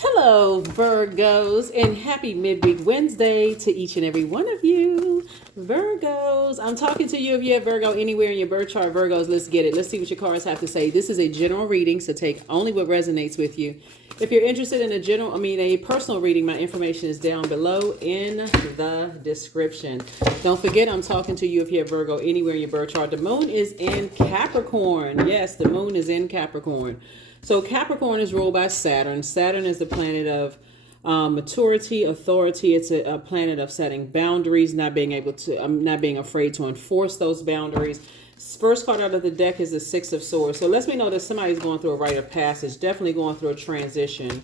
Hello, Virgos, and happy midweek Wednesday to each and every one of you. Virgos, I'm talking to you if you have Virgo anywhere in your birth chart. Virgos, let's get it. Let's see what your cards have to say. This is a general reading, so take only what resonates with you. If you're interested in a personal reading, my information is down below in the description. Don't forget, I'm talking to you if you have Virgo anywhere in your birth chart. The moon is in Capricorn. Yes, the moon is in Capricorn. So Capricorn is ruled by Saturn. Saturn is the planet of maturity, authority. It's a planet of setting boundaries, not being afraid to enforce those boundaries. First card out of the deck is the Six of Swords. So it lets me know that somebody's going through a rite of passage, definitely going through a transition,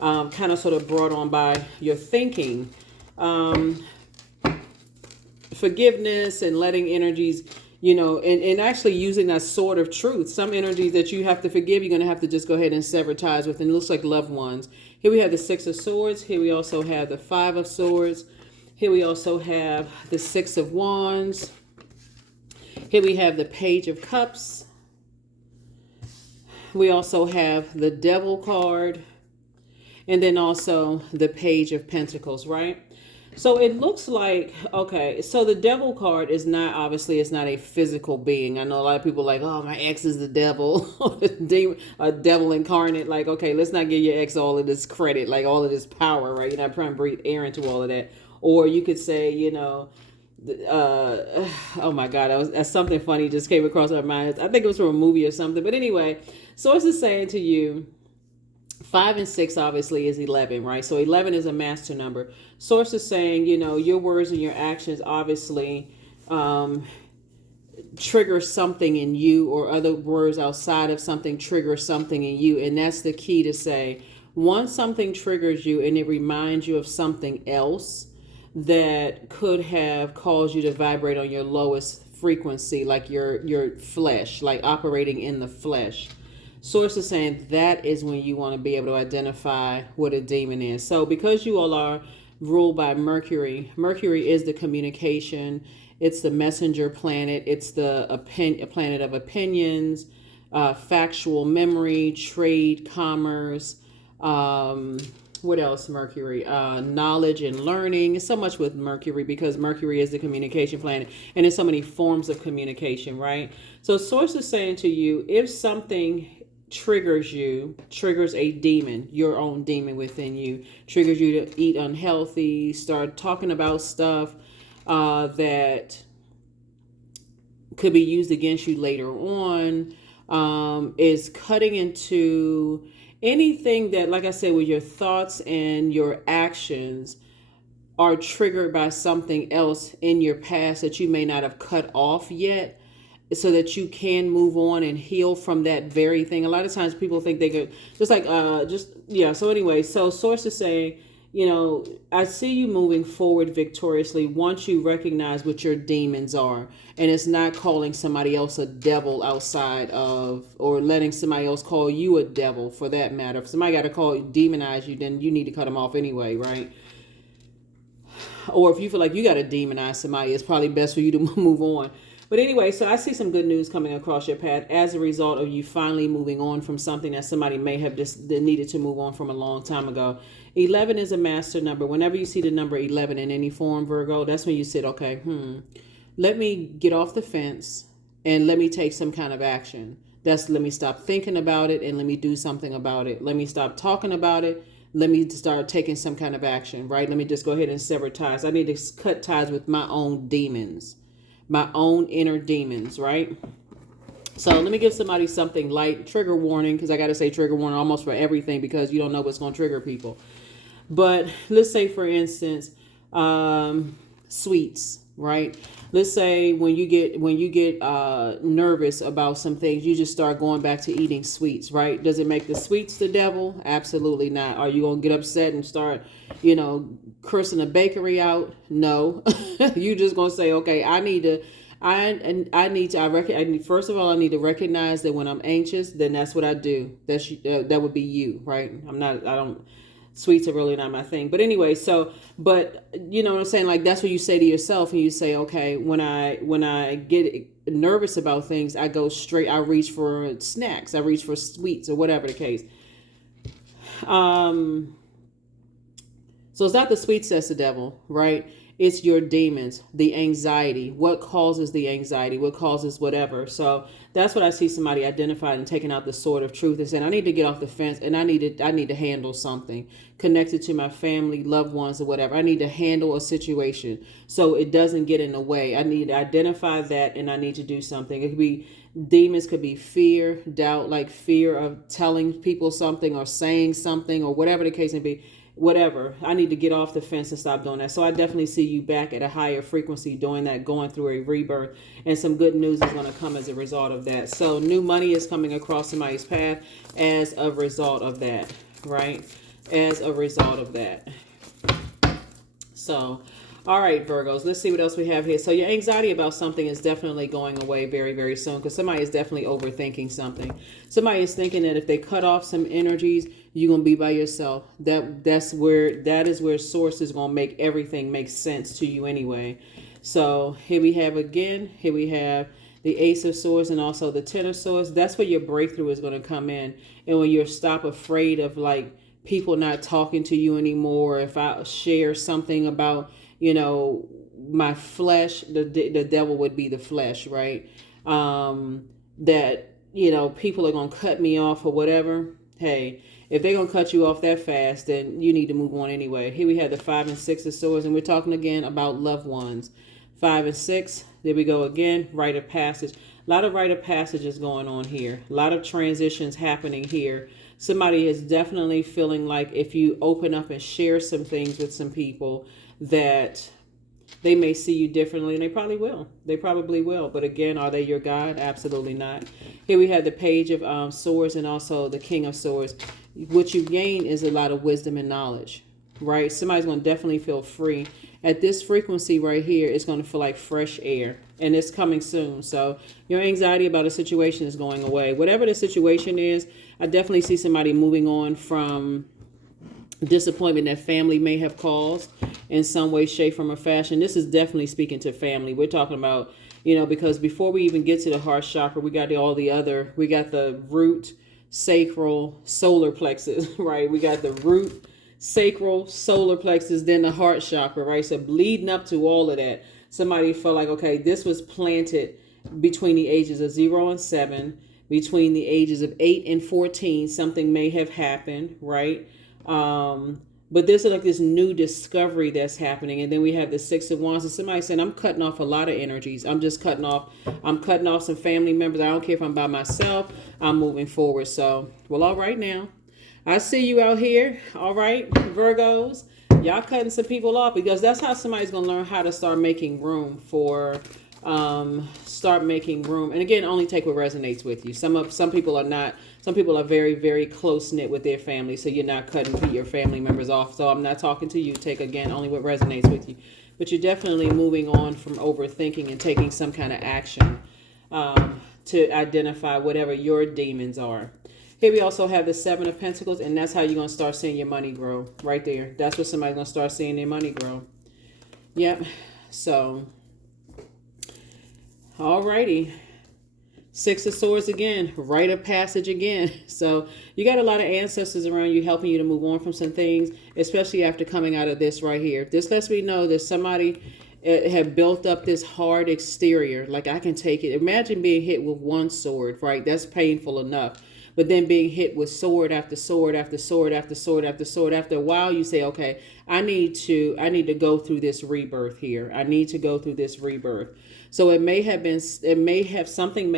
kind of sort of brought on by your thinking. Forgiveness and letting energies, and actually using that sword of truth. Some energies that you have to forgive, you're going to have to just go ahead and sever ties with. And it looks like loved ones. Here we have the Six of Swords. Here we also have the Five of Swords. Here we also have the Six of Wands. Here we have the Page of Cups. We also have the Devil card. And then also the Page of Pentacles, right? So it looks like, okay, so the Devil card is not, obviously, it's not a physical being. I know a lot of people like, oh, my ex is the devil, a devil incarnate. Like, okay, let's not give your ex all of this credit, like all of this power, right? You're not trying to breathe air into all of that. Or you could say, oh my God, that's something funny just came across my mind. I think it was from a movie or something. But anyway, source is saying to you, 5 and 6 obviously is 11, right? So 11 is a master number. Source is saying, your words and your actions obviously trigger something in you, or other words outside of something trigger something in you. And that's the key to say. Once something triggers you and it reminds you of something else that could have caused you to vibrate on your lowest frequency, like your flesh, like operating in the flesh. Source is saying that is when you want to be able to identify what a demon is. So because you all are ruled by Mercury, Mercury is the communication. It's the messenger planet. It's the planet of opinions, factual memory, trade, commerce. What else? Mercury, knowledge and learning. So much with Mercury because Mercury is the communication planet, and there's so many forms of communication, right? So source is saying to you, if something triggers a demon, your own demon within you, triggers you to eat unhealthy, start talking about stuff that could be used against you later on, is cutting into anything that, like I said, with your thoughts and your actions are triggered by something else in your past that you may not have cut off yet, so that you can move on and heal from that very thing. A lot of times people think they could so anyway, so source is saying, I see you moving forward victoriously once you recognize what your demons are. And it's not calling somebody else a devil outside of, or letting somebody else call you a devil for that matter. If somebody got to demonize you, then you need to cut them off anyway, right? Or if you feel like you got to demonize somebody, it's probably best for you to move on. But anyway, so I see some good news coming across your path as a result of you finally moving on from something that somebody may have just needed to move on from a long time ago. 11 is a master number. Whenever you see the number 11 in any form, Virgo, that's when you said, okay, let me get off the fence and let me take some kind of action. Let me stop thinking about it and let me do something about it. Let me stop talking about it. Let me start taking some kind of action, right? Let me just go ahead and sever ties. I need to cut ties with my own demons. My own inner demons, right? So let me give somebody something light, trigger warning, because I got to say trigger warning almost for everything because you don't know what's going to trigger people. But let's say, for instance, sweets, right? Let's say when you get nervous about some things, you just start going back to eating sweets, right? Does it make the sweets the devil? Absolutely not. Are you going to get upset and start, cursing a bakery out? No. You just going to say, okay, first of all, I need to recognize that when I'm anxious, then that's what I do. That would be you, right? Sweets are really not my thing. But anyway, but you know what I'm saying? Like, that's what you say to yourself, and you say, okay, when I get nervous about things, I reach for snacks, I reach for sweets or whatever the case. So it's not the sweets that's the devil, right? It's your demons, the anxiety. What causes the anxiety? What causes whatever? So that's what I see somebody identified and taking out the sword of truth and saying, I need to get off the fence and I need to handle something connected to my family, loved ones, or whatever. I need to handle a situation so it doesn't get in the way. I need to identify that and I need to do something. It could be demons, could be fear, doubt, like fear of telling people something or saying something or whatever the case may be. Whatever, I need to get off the fence and stop doing that. So I definitely see you back at a higher frequency doing that, going through a rebirth, and some good news is going to come as a result of that. So new money is coming across somebody's path as a result of that, right? As a result of that. So all right, Virgos, let's see what else we have here. So your anxiety about something is definitely going away very, very soon because somebody is definitely overthinking something. Somebody is thinking that if they cut off some energies, you're going to be by yourself. That is where source is going to make everything make sense to you anyway. So here we have the Ace of Swords and also the Ten of Swords. That's where your breakthrough is going to come in. And when you're afraid of like people not talking to you anymore, if I share something about my flesh, the devil would be the flesh, right? That, people are going to cut me off or whatever. Hey, if they're going to cut you off that fast, then you need to move on anyway. Here we have the 5 and 6 of Swords, and we're talking again about loved ones. 5 and 6, there we go again, rite of passage. A lot of rite of passages going on here. A lot of transitions happening here. Somebody is definitely feeling like if you open up and share some things with some people, that they may see you differently, and they probably will. They probably will. But again, are they your God? Absolutely not. Here we have the Page of Swords and also the King of Swords. What you gain is a lot of wisdom and knowledge, right? Somebody's going to definitely feel free. At this frequency right here, it's going to feel like fresh air, and it's coming soon. So your anxiety about a situation is going away. Whatever the situation is, I definitely see somebody moving on from disappointment that family may have caused in some way, shape, form, or fashion. This is definitely speaking to family. We're talking about, because before we even get to the heart chakra, we got the root, sacral, solar plexus, right? We got the root, sacral, solar plexus, then the heart chakra, right? So leading up to all of that, somebody felt like, okay, this was planted between the ages of 0 and 7, between the ages of 8 and 14, something may have happened, right? But there's like this new discovery that's happening. And then we have the 6 of Wands, and somebody saying, I'm cutting off a lot of energies. I'm cutting off some family members. I don't care if I'm by myself. I'm moving forward. So, well, all right now. I see you out here. All right, Virgos. Y'all cutting some people off because that's how somebody's going to learn how to start making room for and again, only take what resonates with you. Some people are not. Some people are very, very close knit with their family, so you're not cutting your family members off. So I'm not talking to you. Take again only what resonates with you, but you're definitely moving on from overthinking and taking some kind of action to identify whatever your demons are. Here we also have the 7 of Pentacles, and that's how you're going to start seeing your money grow right there. That's what somebody's going to start seeing their money grow. Yep. So, alrighty. 6 of Swords again, rite of passage again. So you got a lot of ancestors around you helping you to move on from some things, especially after coming out of this right here. This lets me know that somebody had built up this hard exterior. Like, I can take it. Imagine being hit with one sword, right? That's painful enough. But then being hit with sword after sword after sword after sword after sword. After a while, you say, okay, I need to go through this rebirth here. I need to go through this rebirth. So something may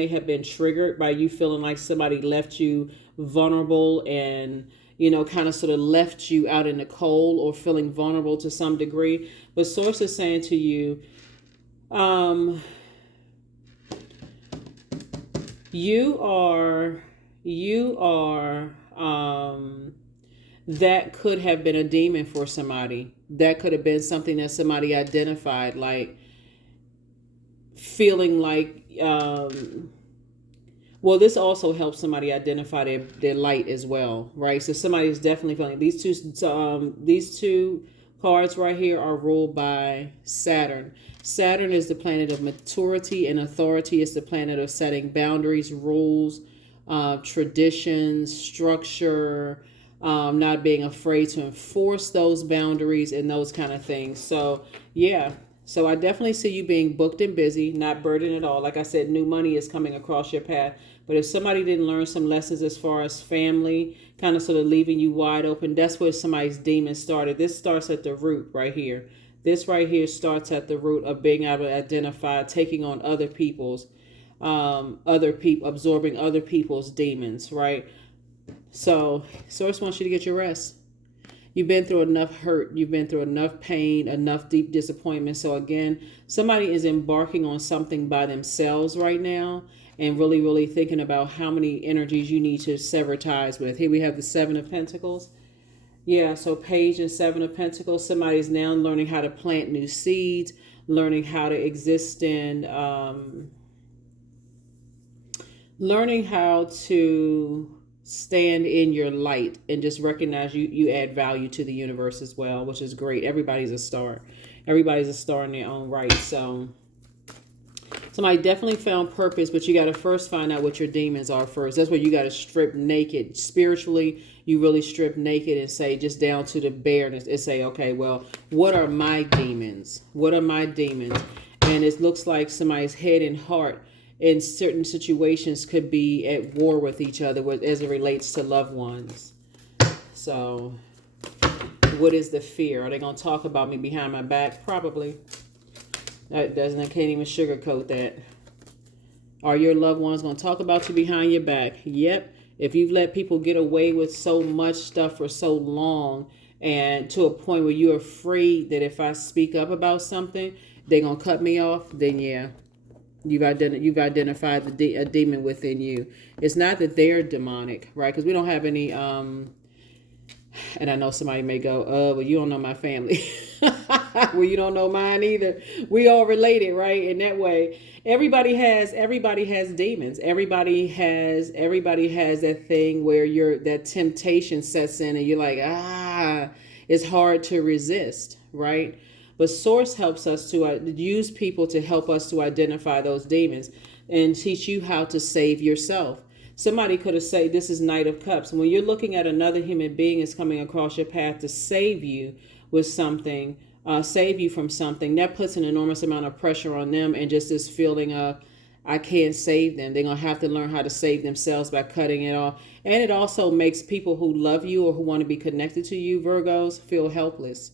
have been triggered by you feeling like somebody left you vulnerable and, kind of sort of left you out in the cold or feeling vulnerable to some degree. But Source is saying to you, you are that could have been a demon for somebody. That could have been something that somebody identified, like feeling like this also helps somebody identify their light as well, right? So somebody is definitely feeling these two cards right here are ruled by Saturn. Saturn is the planet of maturity, and authority is the planet of setting boundaries, rules, traditions, structure, not being afraid to enforce those boundaries and those kind of things. So yeah, so I definitely see you being booked and busy, not burdened at all. Like I said, new money is coming across your path. But if somebody didn't learn some lessons as far as family, kind of sort of leaving you wide open, that's where somebody's demon started. This starts at the root right here. This right here starts at the root of being able to identify, taking on other people's, absorbing other people's demons, right? So Source wants you to get your rest. You've been through enough hurt. You've been through enough pain, enough deep disappointment. So again, somebody is embarking on something by themselves right now and really, really thinking about how many energies you need to sever ties with. Here we have the Seven of Pentacles. Yeah, so Page and Seven of Pentacles. Somebody's now learning how to plant new seeds, learning how to exist in, learning how to stand in your light and just recognize you add value to the universe as well, which is great. Everybody's a star. Everybody's a star in their own right. So somebody definitely found purpose, but you got to first find out what your demons are first. That's where you got to strip naked. Spiritually, you really strip naked and say, just down to the bareness, and say, okay, well, what are my demons? What are my demons? And it looks like somebody's head and heart in certain situations could be at war with each other as it relates to loved ones. So what is the fear? Are they going to talk about me behind my back? Probably. I can't even sugarcoat that. Are your loved ones going to talk about you behind your back? Yep. If you've let people get away with so much stuff for so long, and to a point where you're afraid that if I speak up about something, they're going to cut me off, then yeah. You've identified a demon within you. It's not that they're demonic, right? Because we don't have any, and I know somebody may go, well, you don't know my family. Well, you don't know mine either. We all related, right? In that way, everybody has demons. Everybody has that thing where that temptation sets in and you're like, it's hard to resist, right? But Source helps us to use people to help us to identify those demons and teach you how to save yourself. Somebody could have said, this is Knight of Cups. When you're looking at another human being is coming across your path to save you with something, save you from something, that puts an enormous amount of pressure on them and just this feeling of, I can't save them. They're going to have to learn how to save themselves by cutting it off. And it also makes people who love you or who want to be connected to you, Virgos, feel helpless.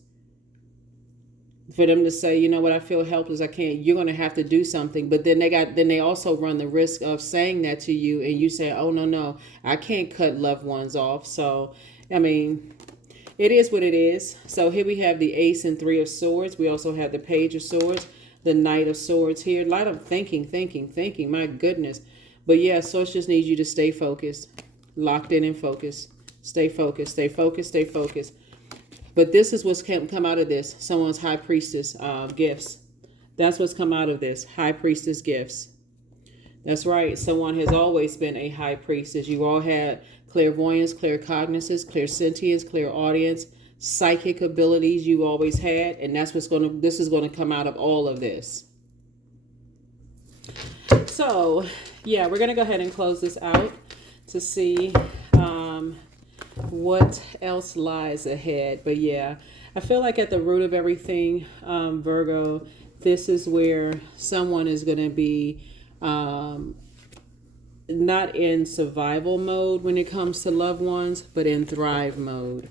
For them to say, you know what, I feel helpless, I can't, you're going to have to do something. But then they also run the risk of saying that to you and you say, oh, no, I can't cut loved ones off. So, I mean, it is what it is. So here we have the Ace and Three of Swords. We also have the Page of Swords, the Knight of Swords here. A lot of thinking, my goodness. But yeah, Source just needs you to stay focused, locked in and focused. Stay focused. But this is what's come out of this. Someone's High Priestess gifts. That's what's come out of this. High Priestess gifts. That's right. Someone has always been a High Priestess. You all had clairvoyance, claircognizance, clairsentience, clairaudience, psychic abilities you always had. And that's this is going to come out of all of this. So, yeah, we're going to go ahead and close this out to see what else lies ahead. But yeah, I feel like at the root of everything, Virgo, this is where someone is going to be not in survival mode when it comes to loved ones, but in thrive mode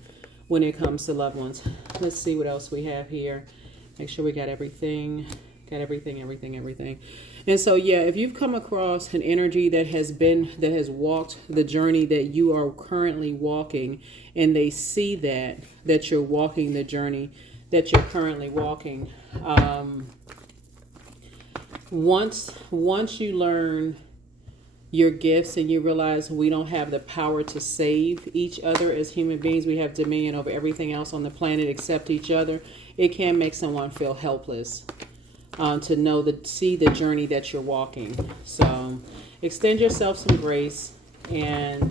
when it comes to loved ones. Let's see what else we have here. Make sure we got everything. Everything. And so, yeah, if you've come across an energy that has walked the journey that you are currently walking, and they see that you're walking the journey that you're currently walking, once you learn your gifts and you realize we don't have the power to save each other as human beings, we have dominion over everything else on the planet except each other, it can make someone feel helpless. To see the journey that you're walking. So extend yourself some grace and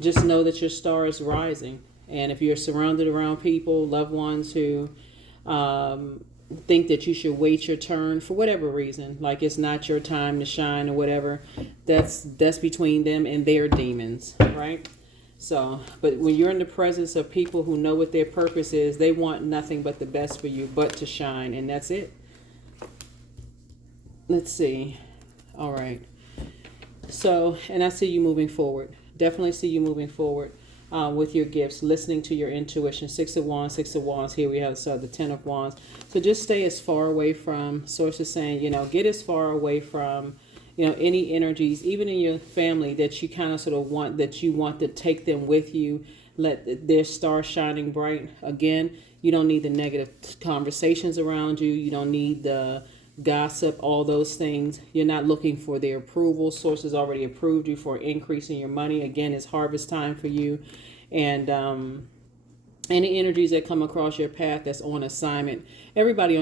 just know that your star is rising. And if you're surrounded around people, loved ones who think that you should wait your turn for whatever reason, like it's not your time to shine or whatever, that's between them and their demons, right? So, but when you're in the presence of people who know what their purpose is, they want nothing but the best for you, but to shine, and that's it. Let's see. All right. So, and I see you moving forward. Definitely see you moving forward with your gifts, listening to your intuition. Six of Wands. Here we have the Ten of Wands. So just stay as far away from, Source is saying, get as far away from, any energies, even in your family that you kind of sort of want, that you want to take them with you. Let their star shining bright. Again, you don't need the negative conversations around you. You don't need the gossip, all those things. You're not looking for their approval. Source has already approved you for increasing your money. Again, it's harvest time for you. And any energies that come across your path that's on assignment, everybody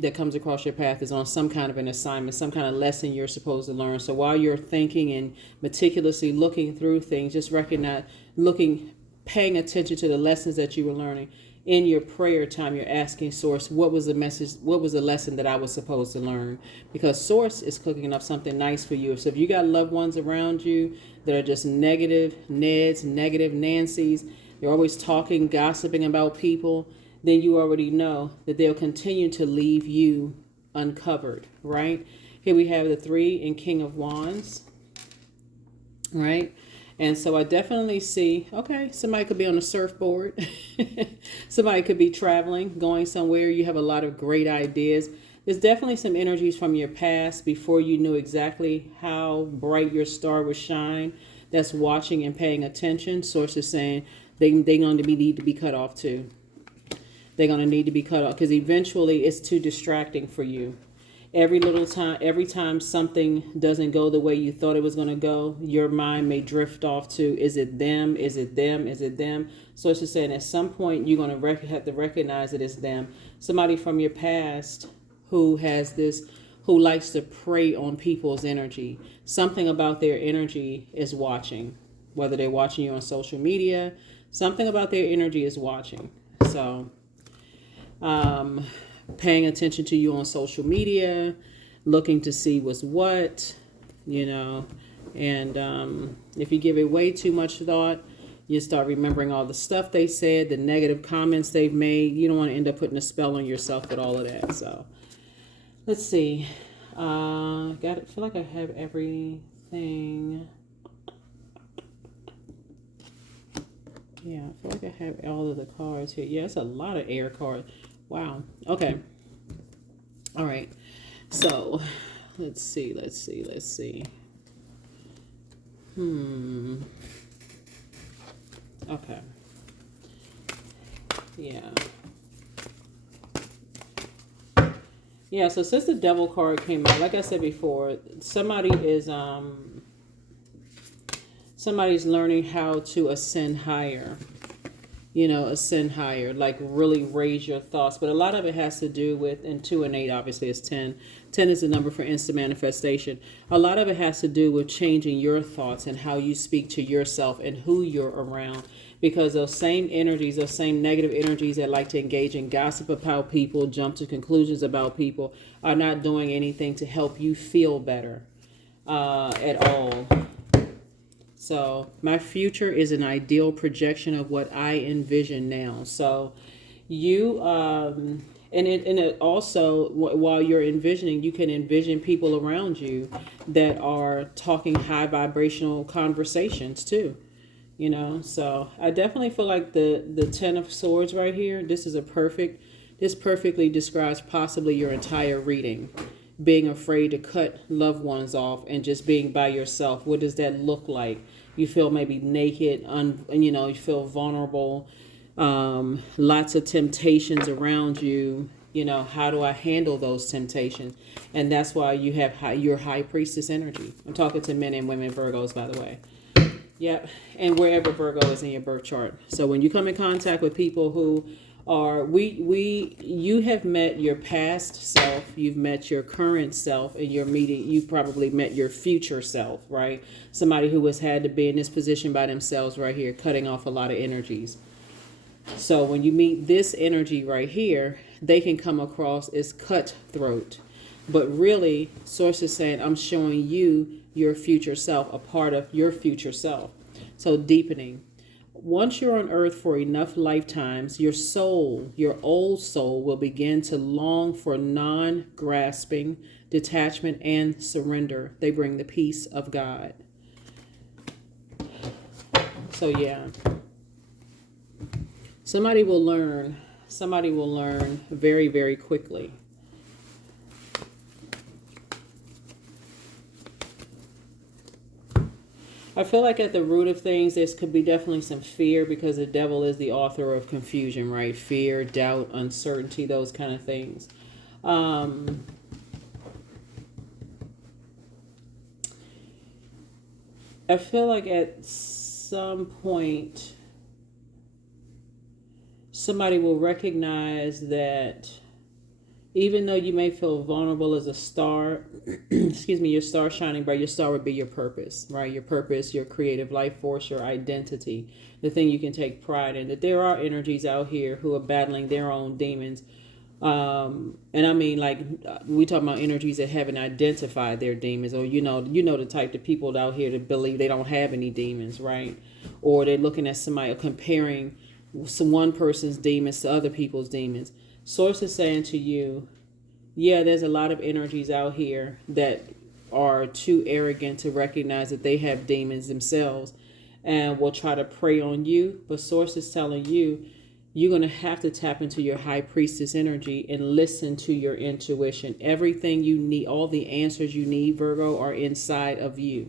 that comes across your path is on some kind of an assignment, some kind of lesson you're supposed to learn. So while you're thinking and meticulously looking through things, just recognize, paying attention to the lessons that you were learning. In your prayer time, you're asking Source, what was the message, what was the lesson that I was supposed to learn? Because Source is cooking up something nice for you. So if you got loved ones around you that are just negative Neds, negative Nancys, they're always talking, gossiping about people, then you already know that they'll continue to leave you uncovered, right? Here we have the 3 and King of Wands, right? And so I definitely see, okay, somebody could be on a surfboard. Somebody could be traveling, going somewhere. You have a lot of great ideas. There's definitely some energies from your past before you knew exactly how bright your star would shine. That's watching and paying attention. Source is saying they're going to need to be cut off too. They're going to need to be cut off because eventually it's too distracting for you. Every time something doesn't go the way you thought it was going to go, your mind may drift off to, is it them? Is it them? Is it them? So it's just saying at some point you're going to have to recognize that it's them. Somebody from your past who likes to prey on people's energy. Something about their energy is watching, whether they're watching you on social media, something about their energy is watching. So, paying attention to you on social media, looking to see what's what, and if you give it way too much thought, you start remembering all the stuff they said, the negative comments they've made. You don't want to end up putting a spell on yourself with all of that. So let's see. I feel like I have everything. Yeah, I feel like I have all of the cards here. Yeah, it's a lot of air cards. Wow. Okay. All right. So let's see. Okay. Yeah. Yeah, so since the Devil card came out, like I said before, somebody's learning how to ascend higher. Ascend higher, like really raise your thoughts. But a lot of it has to do with, and 2 and 8 obviously is 10. 10 is the number for instant manifestation. A lot of it has to do with changing your thoughts and how you speak to yourself and who you're around. Because those same energies, those same negative energies that like to engage in gossip about people, jump to conclusions about people, are not doing anything to help you feel better at all. So my future is an ideal projection of what I envision now. So you, and it also, while you're envisioning, you can envision people around you that are talking high vibrational conversations too. So I definitely feel like the 10 of Swords right here, this perfectly describes possibly your entire reading. Being afraid to cut loved ones off and just being by yourself. What does that look like? You feel maybe naked, you feel vulnerable, lots of temptations around you. How do I handle those temptations? And that's why you have your high priestess energy. I'm talking to men and women Virgos, by the way. Yep. And wherever Virgo is in your birth chart. So when you come in contact with people who are, you have met your past self, you've met your current self, and you've probably met your future self, right? Somebody who has had to be in this position by themselves right here, cutting off a lot of energies. So when you meet this energy right here, they can come across as cutthroat. But really, Source is saying, I'm showing you your future self, a part of your future self. So deepening. Once you're on earth for enough lifetimes, your soul, your old soul, will begin to long for non-grasping, detachment, and surrender. They bring the peace of God. So yeah, somebody will learn very, very quickly. I feel like at the root of things, there could be definitely some fear, because the devil is the author of confusion, right? Fear, doubt, uncertainty, those kind of things. I feel like at some point, somebody will recognize that even though you may feel vulnerable as a star, excuse me, your star shining bright, your star would be your purpose, right? Your purpose, your creative life force, your identity, the thing you can take pride in. That there are energies out here who are battling their own demons. And I mean, like, we talk about energies that haven't identified their demons, or you know the type of people out here that believe they don't have any demons, right? Or they're looking at somebody, comparing one person's demons to other people's demons. Source is saying to you, yeah, there's a lot of energies out here that are too arrogant to recognize that they have demons themselves and will try to prey on you. But Source is telling you, you're going to have to tap into your high priestess energy and listen to your intuition. Everything you need, all the answers you need, Virgo, are inside of you.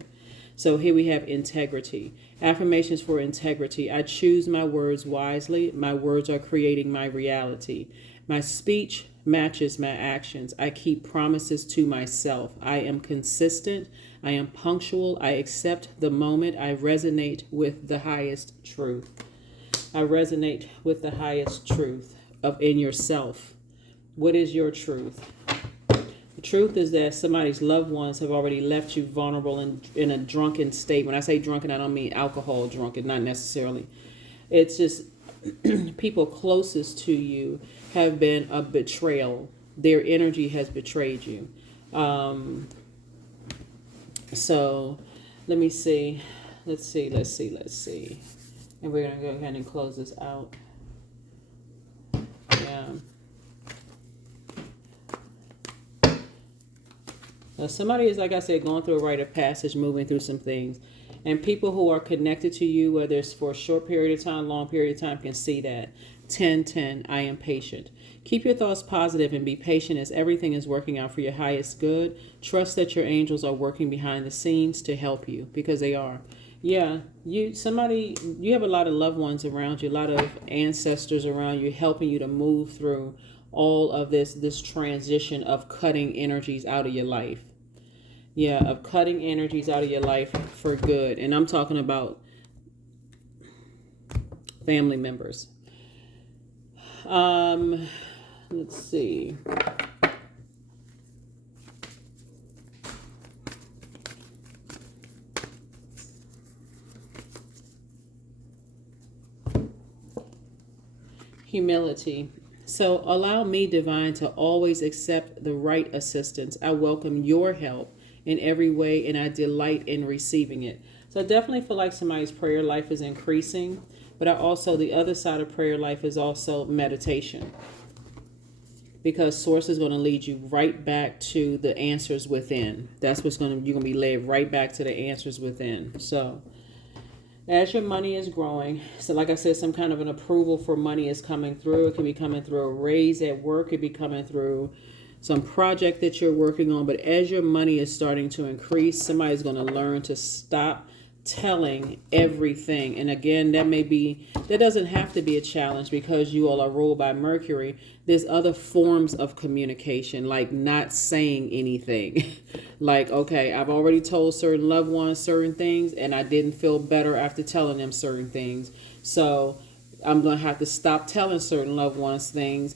So here we have integrity. Affirmations for integrity. I choose my words wisely. My words are creating my reality. My speech matches my actions. I keep promises to myself. I am consistent. I am punctual. I accept the moment. I resonate with the highest truth. I resonate with the highest truth in yourself. What is your truth? The truth is that somebody's loved ones have already left you vulnerable and in a drunken state. When I say drunken, I don't mean alcohol drunken, not necessarily. It's just people closest to you have been a betrayal. Their energy has betrayed you. So let me see. Let's see. And we're going to go ahead and close this out. Yeah. Now, somebody is, like I said, going through a rite of passage, moving through some things. And people who are connected to you, whether it's for a short period of time, long period of time, can see that. 10:10, I am patient. Keep your thoughts positive and be patient as everything is working out for your highest good. Trust that your angels are working behind the scenes to help you, because they are. Yeah, you have a lot of loved ones around you, a lot of ancestors around you, helping you to move through all of this transition of cutting energies out of your life. Yeah, of cutting energies out of your life for good. And I'm talking about family members. Let's see. Humility. So allow me, divine, to always accept the right assistance. I welcome your help in every way, and I delight in receiving it. So I definitely feel like somebody's prayer life is increasing, but the other side of prayer life is also meditation, because Source is going to lead you right back to the answers within. You're going to be led right back to the answers within. So as your money is growing, so like I said, some kind of an approval for money is coming through. It could be coming through a raise at work. It could be coming through some project that you're working on. But as your money is starting to increase, somebody's going to learn to stop telling everything. And again, that doesn't have to be a challenge, because you all are ruled by Mercury. There's other forms of communication, like not saying anything. Like, okay, I've already told certain loved ones certain things, and I didn't feel better after telling them certain things. So I'm going to have to stop telling certain loved ones things,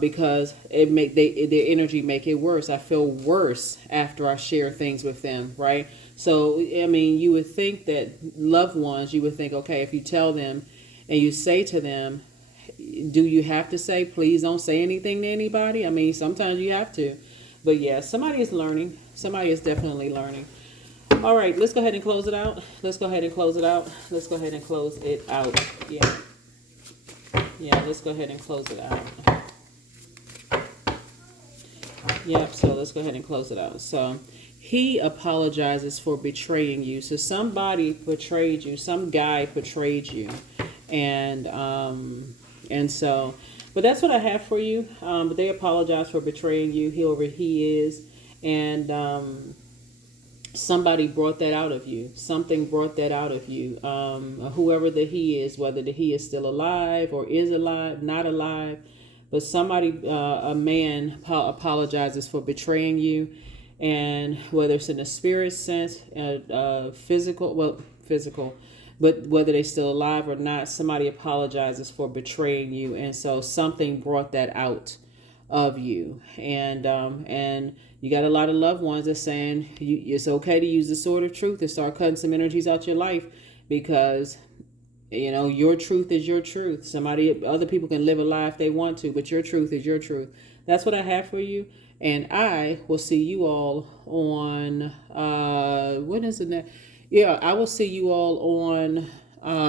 because their energy make it worse. I feel worse after I share things with them, right? So, I mean, you would think that loved ones, you would think, okay, if you tell them and you say to them, do you have to say, please don't say anything to anybody? I mean, sometimes you have to. But yeah, somebody is learning. Somebody is definitely learning. All right, let's go ahead and close it out. Let's go ahead and close it out. Let's go ahead and close it out. Yeah. Yeah, let's go ahead and close it out. Yep, so let's go ahead and close it out. So he apologizes for betraying you. So somebody betrayed you, some guy betrayed you. And so, but that's what I have for you. But they apologize for betraying you. He is. And somebody brought that out of you. Something brought that out of you. Whoever the he is, whether the he is still alive or is alive, not alive, but somebody, a man, apologizes for betraying you, and whether it's in a spirit sense, physical, but whether they're still alive or not, somebody apologizes for betraying you, and so something brought that out of you, and you got a lot of loved ones that saying it's okay to use the sword of truth to start cutting some energies out your life, because your truth is your truth. Other people can live a life they want to, but your truth is your truth. That's what I have for you. And I will see you all on, when is it next? Yeah, I will see you all on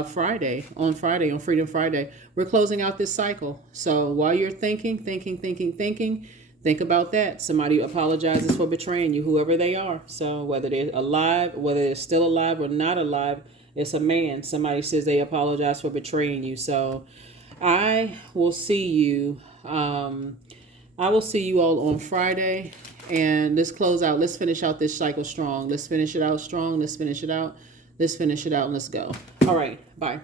Friday, on Freedom Friday. We're closing out this cycle. So while you're thinking, think about that. Somebody apologizes for betraying you, whoever they are. So whether they're alive, whether they're still alive or not alive, it's a man. Somebody says they apologize for betraying you. So I will see you. I will see you all on Friday. And let's close out. Let's finish out this cycle strong. Let's finish it out strong. Let's finish it out. Let's finish it out. And let's go. All right. Bye.